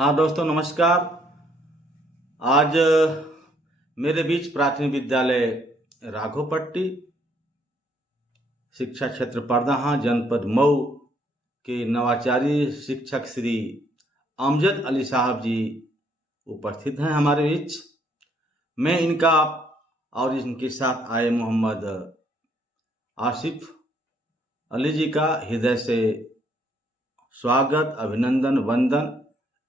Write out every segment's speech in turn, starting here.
हाँ दोस्तों, नमस्कार। आज मेरे बीच प्राथमिक विद्यालय राघोपट्टी, शिक्षा क्षेत्र परदहा, जनपद मऊ के नवाचारी शिक्षक श्री अमजद अली साहब जी उपस्थित हैं हमारे बीच। मैं इनका और इनके साथ आए मोहम्मद आसिफ अली जी का हृदय से स्वागत, अभिनंदन, वंदन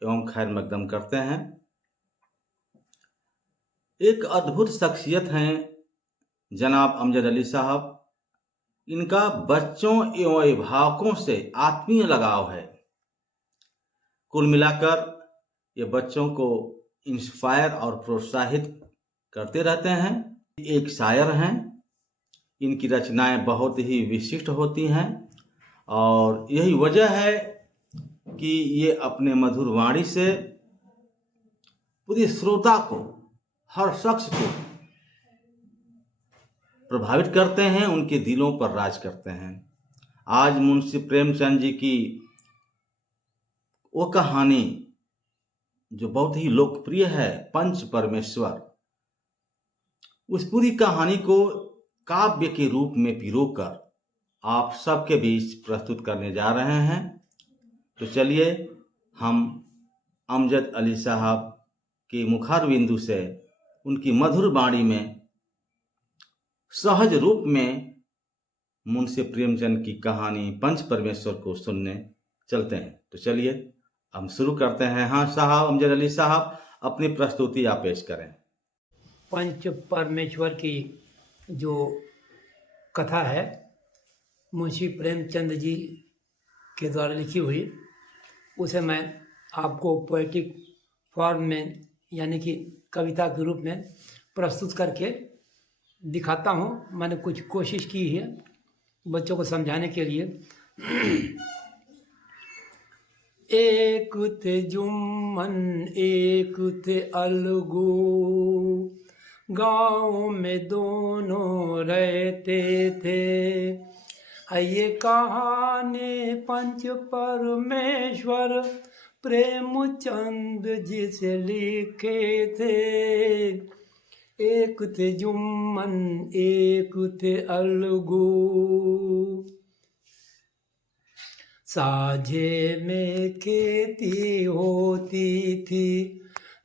एवं खैर मकदम करते हैं। एक अद्भुत शख्सियत हैं जनाब अमजद अली साहब। इनका बच्चों एवं अभिभावकों से आत्मीय लगाव है। कुल मिलाकर ये बच्चों को इंस्पायर और प्रोत्साहित करते रहते हैं। एक शायर हैं, इनकी रचनाएं बहुत ही विशिष्ट होती हैं और यही वजह है कि ये अपने मधुर वाणी से पूरे श्रोता को, हर शख्स को प्रभावित करते हैं, उनके दिलों पर राज करते हैं। आज मुंशी प्रेमचंद जी की वो कहानी जो बहुत ही लोकप्रिय है, पंच परमेश्वर, उस पूरी कहानी को काव्य के रूप में पिरोकर आप सबके बीच प्रस्तुत करने जा रहे हैं। तो चलिए हम अमजद अली साहब के मुखारबिंदु से उनकी मधुर वाणी में सहज रूप में मुंशी प्रेमचंद की कहानी पंच परमेश्वर को सुनने चलते हैं। तो चलिए हम शुरू करते हैं। हाँ साहब, अमजद अली साहब, अपनी प्रस्तुति आप पेश करें। पंच परमेश्वर की जो कथा है मुंशी प्रेमचंद जी के द्वारा लिखी हुई, उसे मैं आपको पोएटिक फॉर्म में यानी कि कविता के रूप में प्रस्तुत करके दिखाता हूँ। मैंने कुछ कोशिश की है बच्चों को समझाने के लिए। एक थे जुम्मन एक थे अलगू, गाँव में दोनों रहते थे। ये कहानी पंच परमेश्वर प्रेमचंद जी से लिखे थे। एक थे जुम्मन एक थे अलगू, साझे में खेती होती थी,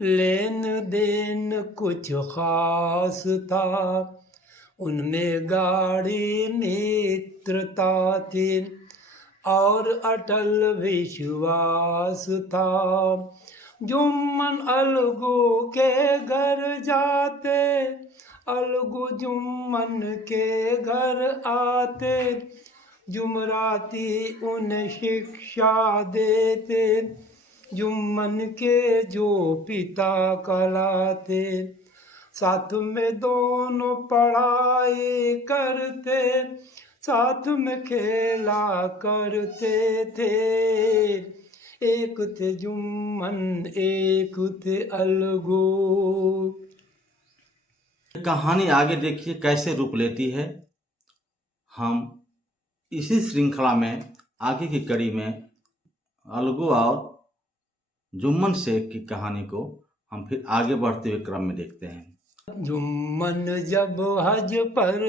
लेन देन कुछ खास था। उनमें गाढ़ी मित्रता थी और अटल विश्वास था। जुम्मन अलगू के घर जाते, अलगू जुम्मन के घर आते। जुमराती उन्हें शिक्षा देते, जुम्मन के जो पिता कहलाते। साथ में दोनों पढ़ाई करते, साथ में खेला करते थे। एक थे जुम्मन एक थे अलगू। कहानी आगे देखिए कैसे रूप लेती है। हम इसी श्रृंखला में आगे की कड़ी में अलगू और जुम्मन शेख की कहानी को हम फिर आगे बढ़ते हुए क्रम में देखते हैं। जुम्मन जब हज पर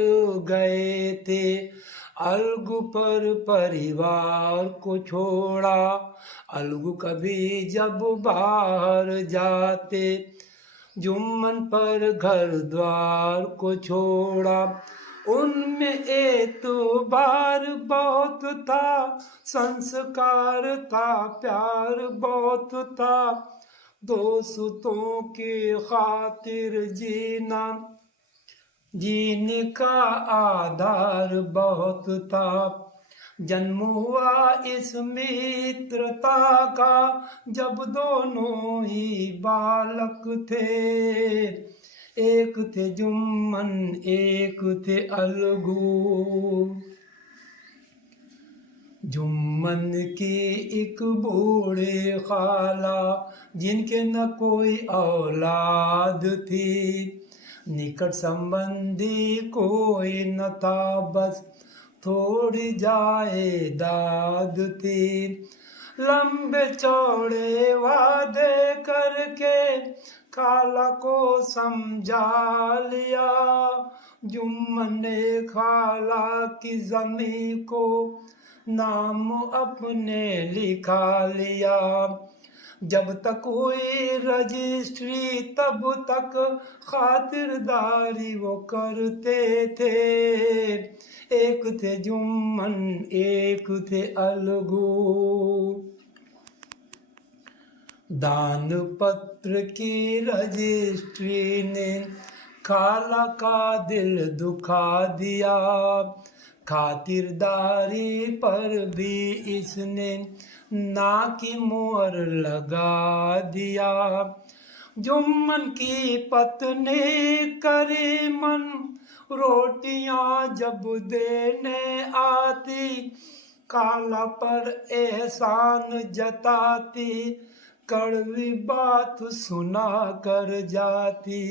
गए थे, अलगू पर परिवार को छोड़ा। अलगू कभी जब बाहर जाते, जुम्मन पर घर द्वार को छोड़ा। उनमें एतबार बहुत था, संस्कार था, प्यार बहुत था। दोस्तों की खातिर जीना, जीने का आधार बहुत था। जन्म हुआ इस मित्रता का जब दोनों ही बालक थे। एक थे जुम्मन एक थे अलगू। जुम्मन की एक बूढ़ी खाला, जिनके न कोई औलाद थी। निकट संबंधी कोई न था, बस थोड़ी जायदाद थी। लंबे चौड़े वादे खाला को समझा लिया। जुम्मन ने खाला की जमी को नाम अपने लिखा लिया। जब तक हुई रजिस्ट्री तब तक खातिरदारी वो करते थे। एक थे जुम्मन एक थे अलगू। दान पत्र की रजिस्ट्री ने खाला का दिल दुखा दिया। खातिरदारी पर भी इसने ना की मोहर लगा दिया। जुम्मन की पत्नी करीमन रोटियां जब देने आती, खाला पर एहसान जताती, कड़वी बात सुना कर जाती।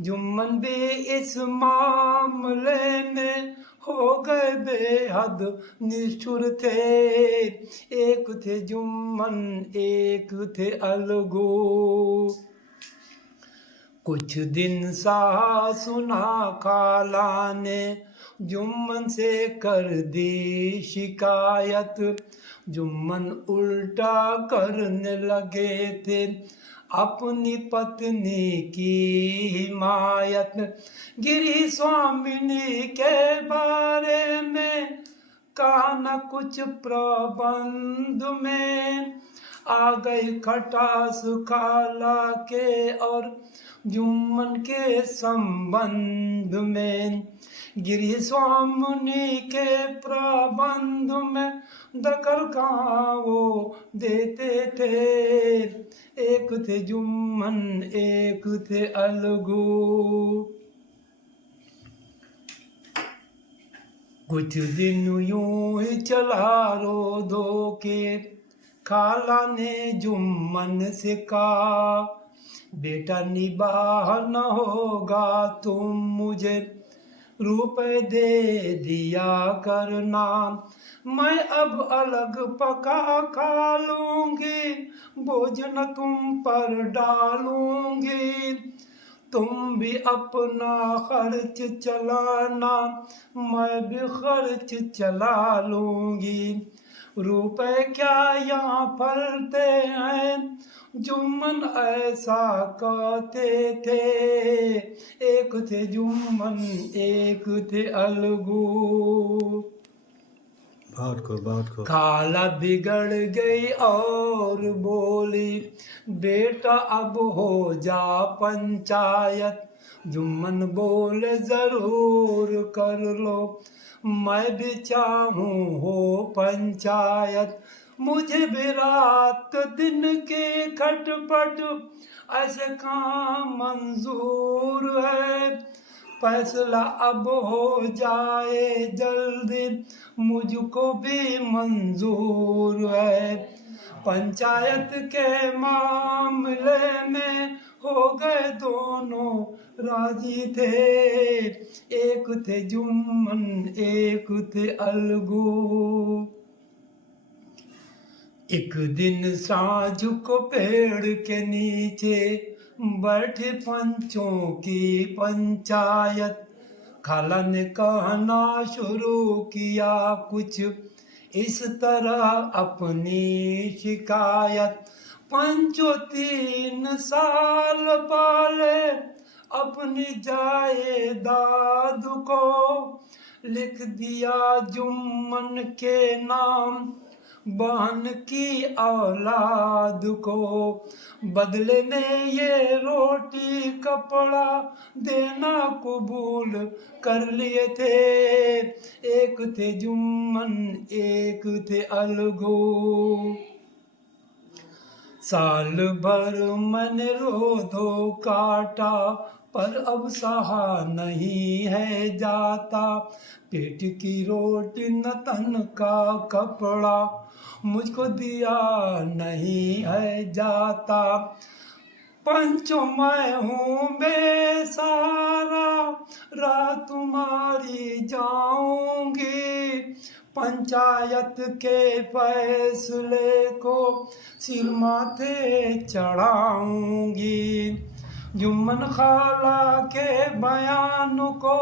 जुम्मन भी इस मामले में हो गए बेहद निष्ठुर थे। एक थे जुम्मन एक थे अलगू। कुछ दिन सासुना खाला ने जुम्मन से कर दी शिकायत। जुम्मन उल्टा करने लगे थे अपनी पत्नी की हिमायत। गिरी स्वामिनी के बारे में कहा न कुछ प्रबंध में। आ गई खटास खाला के और जुम्मन के संबंध में। गिरी स्वामिनी के प्रबंध में दखल कहाँ वो देते थे। एक थे जुम्मन एक थे अलगू। कुछ दिन यूं ही चला रो दो के खाला ने जुम्मन से कहा, बेटा निबाह न होगा तुम मुझे रुपए दे दिया करना। मैं अब अलग पका खा लूंगी, बोझ न तुम पर डालूंगी। तुम भी अपना खर्च चलाना, मैं भी खर्च चला लूंगी। रुपए क्या यहाँ फलते हैं, जुम्मन ऐसा कहते थे। एक थे जुम्मन एक थे अलगू। खाला बिगड़ गई और बोली, बेटा अब हो जा पंचायत। जुम्मन बोले जरूर कर लो, मैं भी चाहूँ हो पंचायत। मुझे भी रात दिन की खटपट ऐसे काम मंजूर है। फैसला अब हो जाए जल्दी, मुझको भी मंजूर है। पंचायत के मामले में हो गए दोनों राजी थे। एक थे जुम्मन एक थे अलगू। एक दिन सांझ को पेड़ के नीचे बैठे पंचों की पंचायत। खाला ने कहना शुरू किया कुछ इस तरह अपनी शिकायत। पंचों 3 साल पाले अपनी जायदाद को, लिख दिया जुम्मन के नाम बहन की औलाद को। बदले में ये रोटी कपड़ा देना कबूल कर लिए थे। एक थे जुम्मन एक थे अलगू। साल भर मैंने रोधो काटा, पर अब सहा नहीं है जाता। पेट की रोटी न तन का कपड़ा, मुझको दिया नहीं है जाता। पंचों मैं हूँ बेसहारा, रात तुम्हारी जाऊंगी। पंचायत के फैसले को सिर माथे चढ़ाऊंगी। जुम्मन खाला के बयान को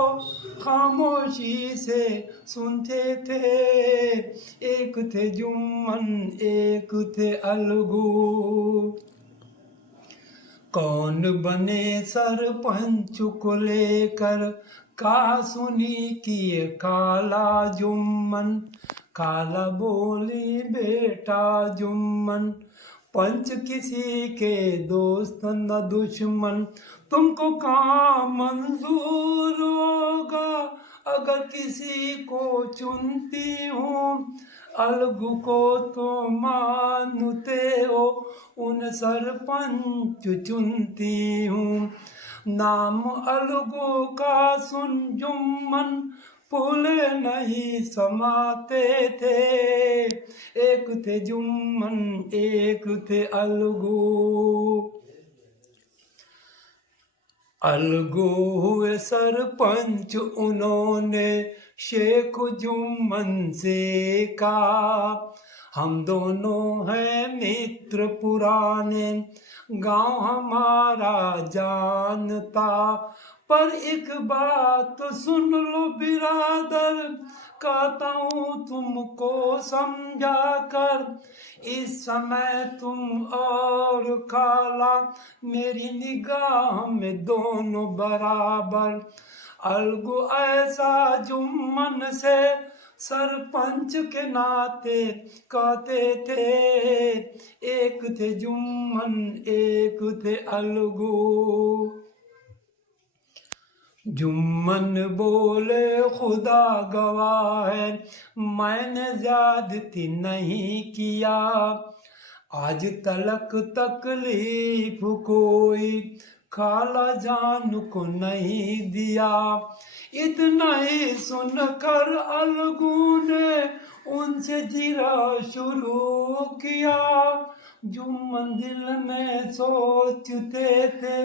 खामोशी से सुनते थे। एक थे जुम्मन एक थे अलगू। कौन बने सरपंच को लेकर का सुनी किए काला जुम्मन। काला बोली बेटा जुम्मन, पंच किसी के दोस्त न दुश्मन। तुमको काम मंजूर होगा अगर किसी को चुनती हूँ। अलगू को तो मानते हो, उन सरपंच चुनती हूँ। नाम अलगू का सुन जुम्मन फूले नहीं समाते थे। एक थे जुम्मन एक थे अलगू। अलगू हुए सरपंच, उन्होंने शेख जुम्मन से कहा, हम दोनों हैं मित्र पुराने, गांव हमारा जानता। पर एक बात सुन लो बिरादर, कहता हूँ तुमको समझा कर। इस समय तुम और काला मेरी निगाह में दोनों बराबर। अलगू ऐसा जुम्मन से सरपंच के नाते कहते थे। एक थे जुम्मन एक थे अलगू। जुम्मन बोले खुदा गवाह है, मैंने ज्यादती नहीं किया। आज तलक तकलीफ कोई खाला जान को नहीं दिया। इतना ही सुनकर अलगू ने उनसे जिरा शुरू किया। जुम्मन दिल में सोचते थे,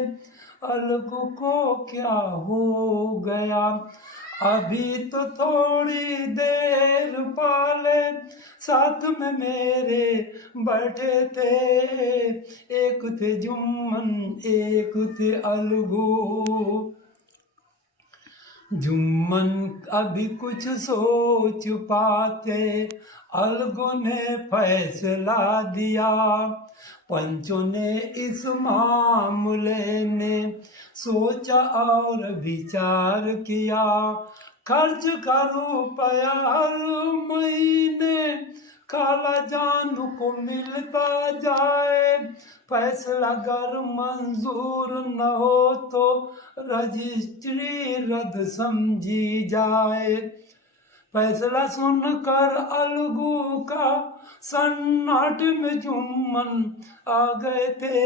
अलगू को क्या हो गया। अभी तो थोड़ी देर पहले साथ में मेरे बैठे थे। एक थे जुम्मन एक थे अलगू। जुम्मन अभी कुछ सोच पाते, अलगू ने फैसला दिया। पंचों ने इस मामले में सोचा और विचार किया। खर्च का रुपया हर महीने काला जान को मिलता जाए। फैसला अगर मंजूर न हो तो रजिस्ट्री रद्द समझी जाए। फैसला सुनकर अलगू का सन्नाटे में जुम्मन आ गए थे।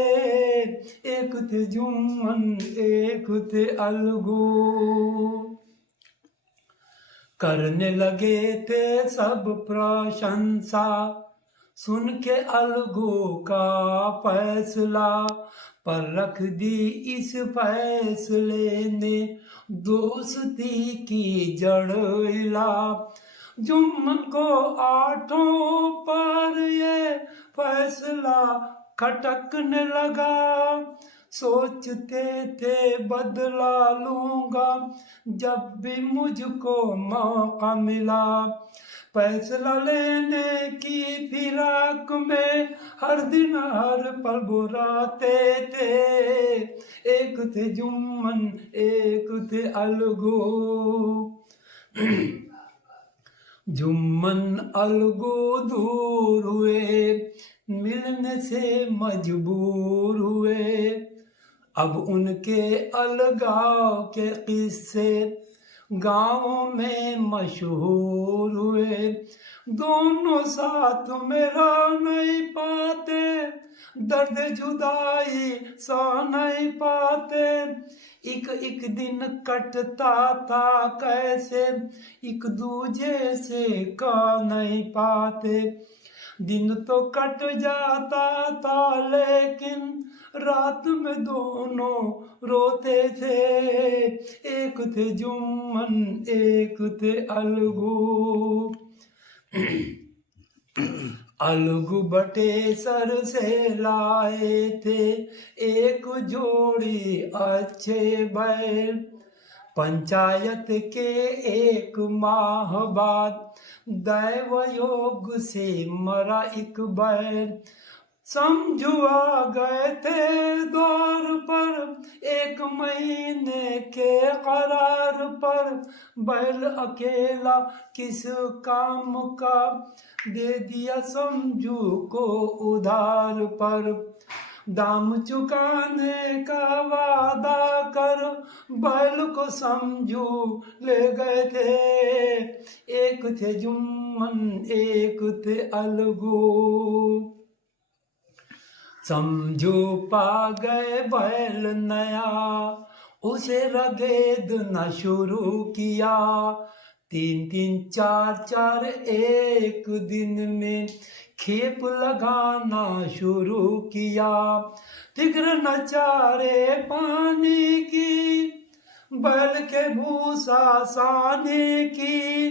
एक थे जुम्मन एक थे अलगू। करने लगे थे सब प्रशंसा, सुन के अलगू का फैसला। पर रख दी इस फैसले ने दोस्ती की जड़ हिला। जुम्मन को आठों पर ये फैसला खटकने लगा। सोचते थे बदला लूंगा जब भी मुझको मौका मिला। फैसला लेने की फिराक में हर दिन हर पल बुराते थे। एक थे जुम्मन एक थे अलगू। जुम्मन अलगू दूर हुए, मिलने से मजबूर हुए। अब उनके अलगाव के किस्से गाँव में मशहूर हुए। दोनों साथ में रह नहीं पाते, दर्द जुदाई सह नहीं पाते। एक दिन कटता था कैसे, एक दूजे से कह नहीं पाते। दिन तो कट जाता था लेकिन रात में दोनों रोते थे। एक थे जुम्मन एक थे अलगू। अलगू बटेसर से लाए थे एक जोड़ी अच्छे बैल। पंचायत के एक माह बाद दैव योग से मरा एक बैल। समझू आ गए थे द्वार पर एक महीने के करार पर। बैल अकेला किस काम का दे दिया समझू को उधार पर। दाम चुकाने का वादा कर बैल को समझू ले गए थे। एक थे जुम्मन एक थे अलगू। समझू पा गए बैल नया उसे रगेद न शुरू किया। 3-3 4-4 एक दिन में खेप लगाना शुरू किया। फिक्र न चारे पानी की बैल के भूसा साने की।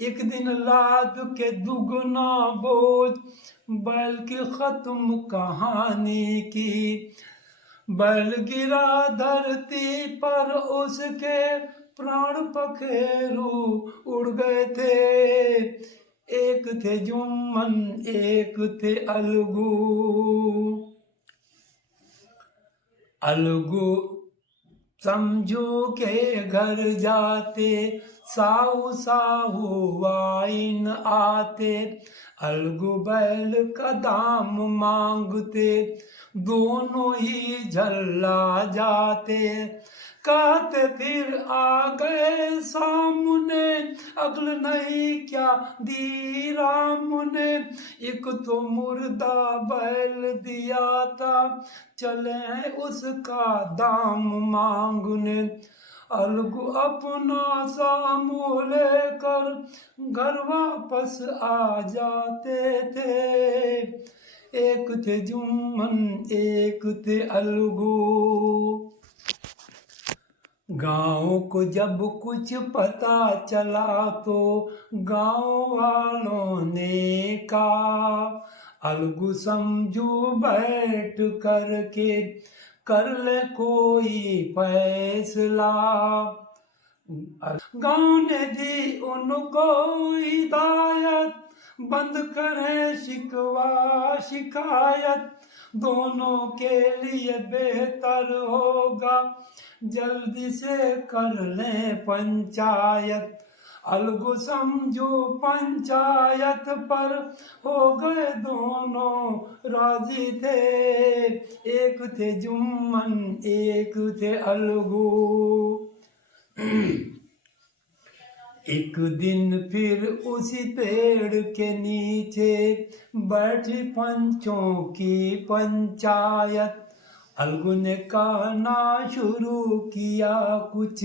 एक दिन लाद के दुगना बोझ बैल की खत्म कहानी की। बैल गिरा धरती पर उसके प्राण पखेरु उड़ गए थे। एक थे जुम्मन एक थे अलगू। अलगू समझू के घर जाते साहू साहू वाइन आते। अलगू बैल का दाम मांगते दोनों ही झल्ला जाते। कहते फिर आ गए सामने अक्ल नहीं क्या दी राम ने। एक तो मुर्दा बैल दिया था चले उसका दाम मांगने। अलगू अपना सामू लेकर घर वापस आ जाते थे। एक थे जुम्मन एक थे अलगू। गाँव को जब कुछ पता चला तो गाँव वालों ने कहा अलगू समझू बैठ करके कर ले कोई फैसला। गाँव ने दी उनको हिदायत बंद करें शिकवा शिकायत। दोनों के लिए बेहतर होगा जल्दी से कर लें पंचायत। अलगू समझू पंचायत पर हो गए दोनों राजी थे। एक थे जुम्मन एक थे अलगू। एक दिन फिर उसी पेड़ के नीचे बैठी पंचों की पंचायत। अलगू ने कहना शुरू किया कुछ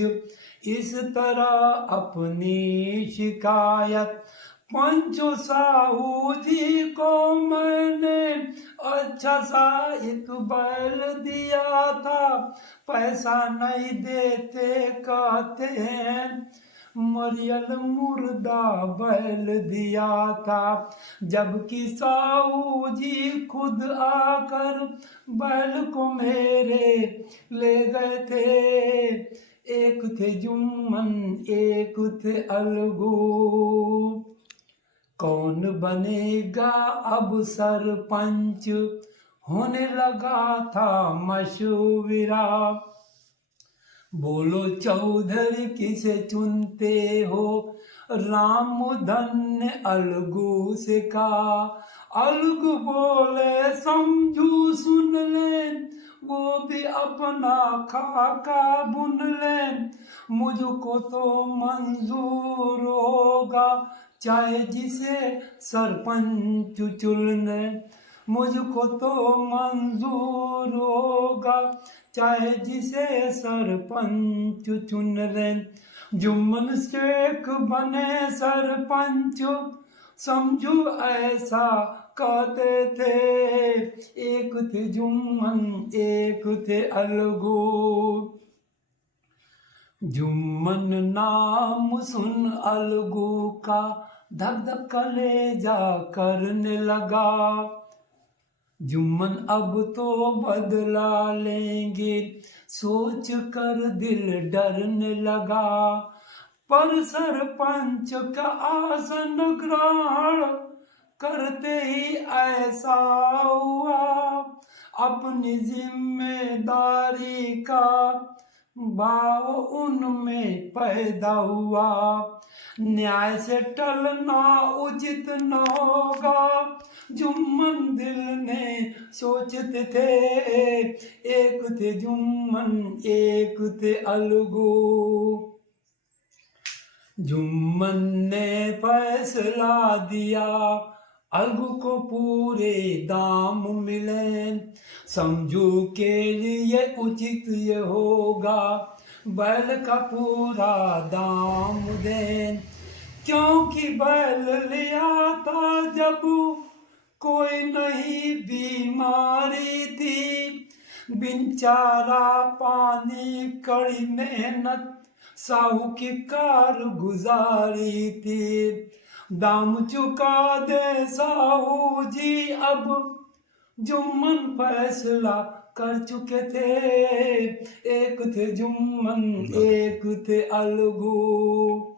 इस तरह अपनी शिकायत। पंचो साहू जी को मैंने अच्छा सा एक बैल दिया था पैसा नहीं देते कहते हैं। मरियल मुर्दा बैल दिया था जबकि साहू जी खुद आकर बैल को मेरे ले गए थे। एक थे जुम्मन एक थे अलगू। कौन बनेगा अब सरपंच होने लगा था मशविरा। बोलो चौधरी किसे चुनते हो राम धन अलगू से कहा। अलगू बोले समझू सुन ले वो भी अपना खाका बुन ले। मुझको तो मंजूर होगा चाहे जिसे सरपंच चुन ले। मुझको तो मंजूर होगा चाहे जिसे सरपंच चुन ले। जुम्मन शेख बने सरपंच समझू ऐसा कहते थे। एक थे जुम्मन एक थे अलगू। जुम्मन नाम सुन अलगू का धक धक कलेजा करने लगा। जुम्मन अब तो बदला लेंगे, सोच कर दिल डरने लगा। पर सरपंच का आसन ग्रहण करते ही ऐसा हुआ, अपनी जिम्मेदारी का भाव उनमें पैदा हुआ। न्याय से टलना उचित न होगा, जुम्मन दिल ने सोचते थे। एक थे जुम्मन एक थे अलगू। जुम्मन ने फैसला दिया, अलगू को पूरे दाम मिले। समझू के लिए उचित ये होगा, बैल का पूरा दाम दें। क्योंकि बैल लिया था जब कोई नहीं बीमारी थी, बिन चारा पानी कड़ी मेहनत साहू की कार गुजारी थी। दाम चुका दे साहू जी अब, जुम्मन फैसला कर चुके थे। एक थे जुम्मन एक थे अलगू।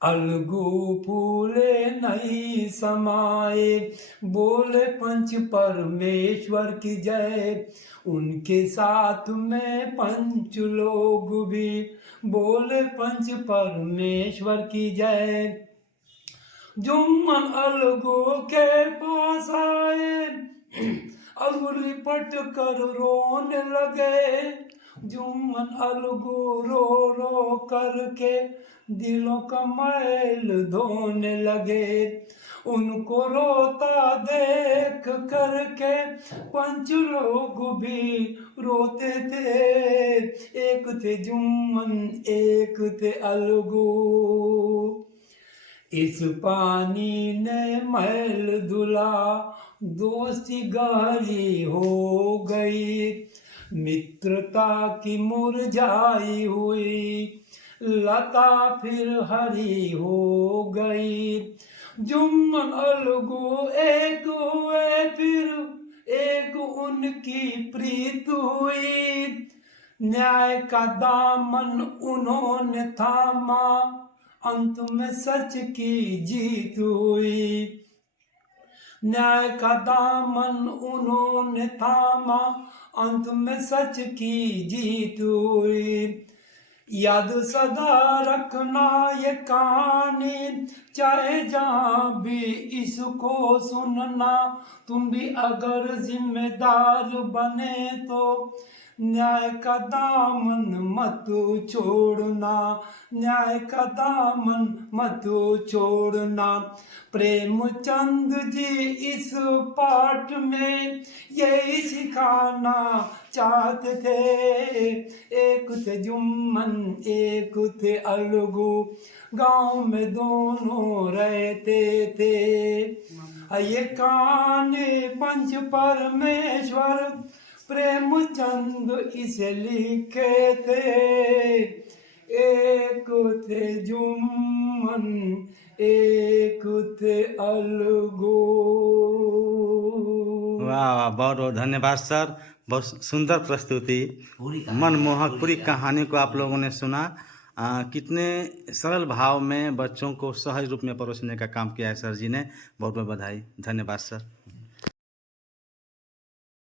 अलगू फूले नहीं समाए, बोले पंच परमेश्वर की जय। उनके साथ में पंच लोग भी बोले पंच परमेश्वर की जय। जुम्मन अलगू के पास आए, अलगू लिपट कर रोने लगे। जुम्मन अलगू रो रो करके दिलों का मैल धोने लगे। उनको रोता देख करके पंच लोग भी रोते थे। एक थे जुम्मन एक थे अलगू। इस पानी ने मैल धुला, दोस्ती गहरी हो गई। मित्रता की मुरझाई हुई, लता फिर हरी हो गई। जुम्मन अलगू एक हुए, फिर एक उनकी प्रीत हुई। न्याय का दामन उन्होंने थामा, अंत में सच की जीत हुई। न्याय का दामन उन्होंने थामा, अंत में सच की जीत हुई। याद सदा रखना ये कहानी, चाहे जहाँ भी इसको सुनना। तुम भी अगर जिम्मेदार बने तो न्याय का दामन मत छोड़ना। न्याय का दामन मत छोड़ना। प्रेमचंद जी इस पाठ में यही सिखाना चाहते थे। एक थे जुम्मन एक थे अलगू, गांव में दोनों रहते थे। ये कहानी पंच परमेश्वर प्रेमचंद इसे लिखे थे। एक थे जुम्मन एक थे अलगू। वाह वाह, बहुत बहुत धन्यवाद सर। बहुत सुंदर प्रस्तुति, मनमोहक पूरी कहानी को आप लोगों ने सुना। कितने सरल भाव में बच्चों को सहज रूप में परोसने का काम किया है सर जी ने। बहुत बहुत बधाई, धन्यवाद सर।